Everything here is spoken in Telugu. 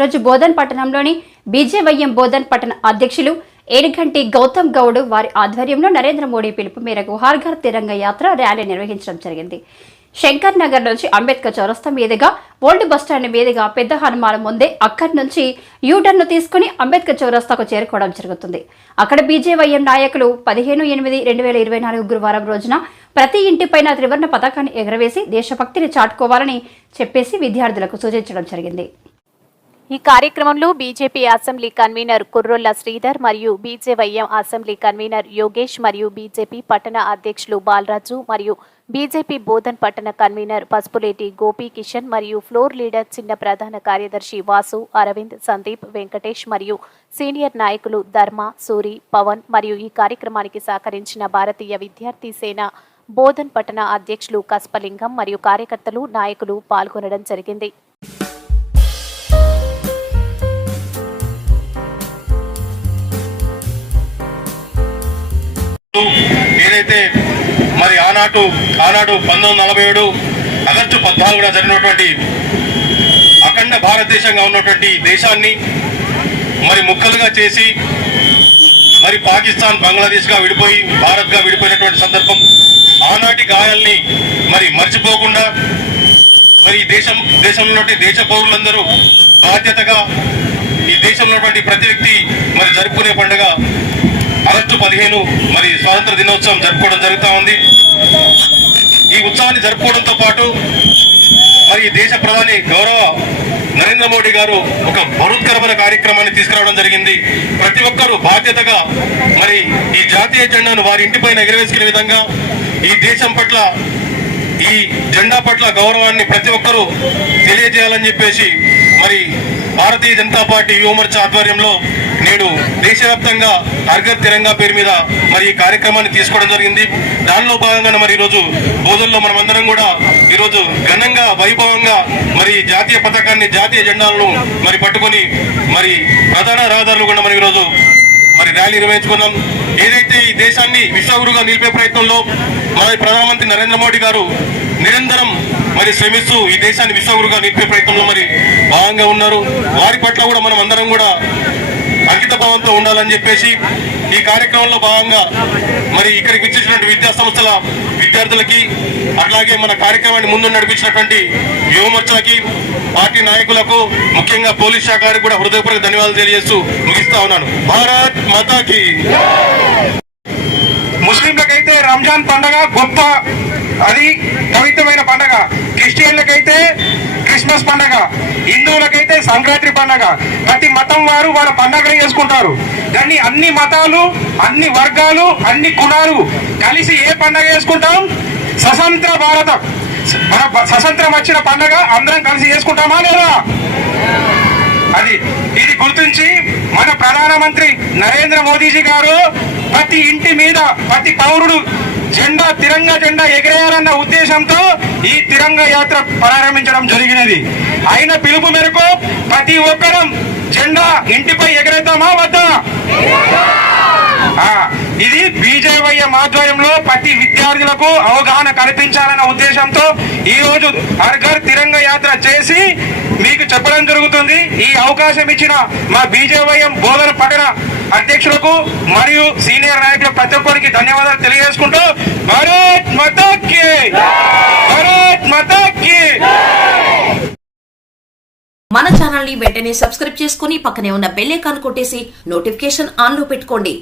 ఈరోజు బోధన్ పట్టణంలోని బీజేవైఎం బోధన్ పట్టణ అధ్యక్షులు ఏనుగంటి గౌతమ్ గౌడ్ వారి ఆధ్వర్యంలో నరేంద్ర మోడీ పిలుపు మేరకు హార్ఘర్ తిరంగ యాత్ర ర్యాలీ నిర్వహించడం జరిగింది శంకర్ నగర్ నుంచి అంబేద్కర్ చౌరస్తా మీదుగా ఓల్డ్ బస్టాండ్ మీదుగా పెద్ద హనుమానం ముందే అక్కడి నుంచి యూటర్న్ తీసుకుని అంబేద్కర్ చౌరస్తాకు చేరుకోవడం జరుగుతుంది అక్కడ బీజేవైఎం నాయకులు పదిహేను ఎనిమిది రెండు వేల ఇరవై నాలుగు గురువారం రోజున ప్రతి ఇంటిపైన త్రివర్ణ పతాకాన్ని ఎగరవేసి దేశభక్తిని చాటుకోవాలని చెప్పేసి విద్యార్థులకు సూచించడం జరిగింది ఈ కార్యక్రమంలో BJP assembly convener Kurrulla Sridhar మరియు బీజేవైఎం అసెంబ్లీ కన్వీనర్ యోగేష్ మరియు బీజేపీ పట్టణ అధ్యక్షులు బాలరాజు మరియు బీజేపీ బోధన్ పట్టణ కన్వీనర్ పసుపులేటి గోపీ కిషన్ మరియు ఫ్లోర్ లీడర్ చిన్న ప్రధాన కార్యదర్శి వాసు అరవింద్ సందీప్ వెంకటేష్ మరియు సీనియర్ నాయకులు ధర్మ సూరి పవన్ మరియు ఈ కార్యక్రమానికి సహకరించిన భారతీయ విద్యార్థి సేన బోధన్ పట్టణ అధ్యక్షులు కస్పలింగం మరియు కార్యకర్తలు నాయకులు పాల్గొనడం జరిగింది ఏదైతే మరి ఆనాటు ఆనాడు పంతొమ్మిది నలభై ఏడు ఆగస్టు పద్నాలుగున జరిగినటువంటి అఖండ భారతదేశంగా ఉన్నటువంటి దేశాన్ని మరి ముక్కలుగా చేసి మరి పాకిస్తాన్ బంగ్లాదేశ్గా విడిపోయి భారత్గా విడిపోయినటువంటి సందర్భం ఆనాటి గాయాల్ని మరి మర్చిపోకుండా మరి దేశం దేశంలో దేశ పౌరులందరూ బాధ్యతగా ఈ దేశంలోటువంటి ప్రతి వ్యక్తి మరి జరుపుకునే పండుగ ఆగస్టు పదిహేను మరి స్వాతంత్ర దినోత్సవం జరుపుకోవడం జరుగుతూ ఉంది ఈ ఉత్సవాన్ని జరుపుకోవడంతో పాటు మరి దేశ ప్రధాని గౌరవ నరేంద్ర మోడీ గారు ఒక బరుత్కరమైన కార్యక్రమాన్ని తీసుకురావడం జరిగింది ప్రతి ఒక్కరూ బాధ్యతగా మరి ఈ జాతీయ జెండాను వారి ఇంటిపైన ఎగరవేసుకునే విధంగా ఈ దేశం పట్ల ఈ జెండా పట్ల గౌరవాన్ని ప్రతి ఒక్కరూ తెలియజేయాలని చెప్పేసి మరి భారతీయ జనతా పార్టీ యువమోర్చ ఆధ్వర్యంలో నేడు దేశవ్యాప్తంగా అర్గత్ తిరంగా పేరు మీద మరి ఈ కార్యక్రమాన్ని తీసుకోవడం జరిగింది దానిలో భాగంగా మరి ఈరోజు బోధనలో మనమందరం కూడా ఈరోజు ఘనంగా వైభవంగా మరి జాతీయ పథకాన్ని జాతీయ జెండాలను మరి పట్టుకొని మరి ప్రధాన రహదారులు కూడా మనం ఈరోజు మరి ర్యాలీ నిర్వహించుకున్నాం ఏదైతే ఈ దేశాన్ని విశ్వగురుగా నిలిపే ప్రయత్నంలో మన ప్రధానమంత్రి నరేంద్ర మోడీ గారు నిరంతరం మరి శ్రమిస్తూ ఈ దేశాన్ని విశ్వగురుగా నిలిపే ప్రయత్నంలో మరి భాగంగా ఉన్నారు వారి పట్ల కూడా మనం అందరం కూడా అంకిత భావంతో ఉండాలని చెప్పేసి ఈ కార్యక్రమంలో భాగంగా మరి ఇక్కడికి వచ్చేసినటువంటి విద్యా సంస్థల విద్యార్థులకి అట్లాగే మన కార్యక్రమాన్ని ముందు నడిపించినటువంటి యువమర్చలకి పార్టీ నాయకులకు ముఖ్యంగా పోలీస్ శాఖ కూడా హృదయపూర్వక ధన్యవాదాలు తెలియజేస్తూ ముగిస్తా ఉన్నాను భారత్ మతాకి ముస్లింలకైతే రంజాన్ పండగ గొప్ప అది పవిత్రమైన పండగ క్రిస్టియన్లకైతే క్రిస్మస్ పండగ హిందువులకైతే సంక్రాంతి పండగ ప్రతి మతం వారు వాళ్ళ పండగలు చేసుకుంటారు కానీ అన్ని మతాలు అన్ని వర్గాలు అన్ని కులాలు కలిసి ఏ పండగ చేసుకుంటాం స్వతంత్ర భారతం మన స్వతంత్రం వచ్చిన పండగ అందరం కలిసి చేసుకుంటామా లేదా అది ఇది గుర్తించి మన ప్రధానమంత్రి నరేంద్ర మోదీజీ గారు ప్రతి ఇంటి మీద ప్రతి పౌరుడు జెండా తిరంగ జెండా ఎగిరేయాలన్న ఉద్దేశంతో ఈ తిరంగా యాత్ర ప్రారంభించడం జరిగినది అయిన పిలుపు మేరకు ప్రతి ఒక్కరం జెండా ఇంటిపై ఎగరేద్దామా వద్దా ఇది బీజేవైఎం ఆధ్వర్యంలో ప్రతి విద్యార్థులకు అవగాహన కల్పించాలన్న ఉద్దేశంతో ఈ రోజు హర్ఘర్ తిరంగ యాత్ర చేసి మీకు చెప్పడం జరుగుతుంది ఈ అవకాశం ఇచ్చిన మా బీజేవైఎం బోధన పట్టణ అధ్యక్షులకు మరియు సీనియర్ నాయకుల ప్రతి ఒక్కరికి ధన్యవాదాలు తెలియజేసుకుంటూ భారత్ మతకి భారత్ మతకి మన ఛానల్ ని వెంటనే సబ్స్క్రైబ్ చేసుకుని పక్కనే ఉన్న బెల్ కొట్టేసి నోటిఫికేషన్ ఆన్ లో పెట్టుకోండి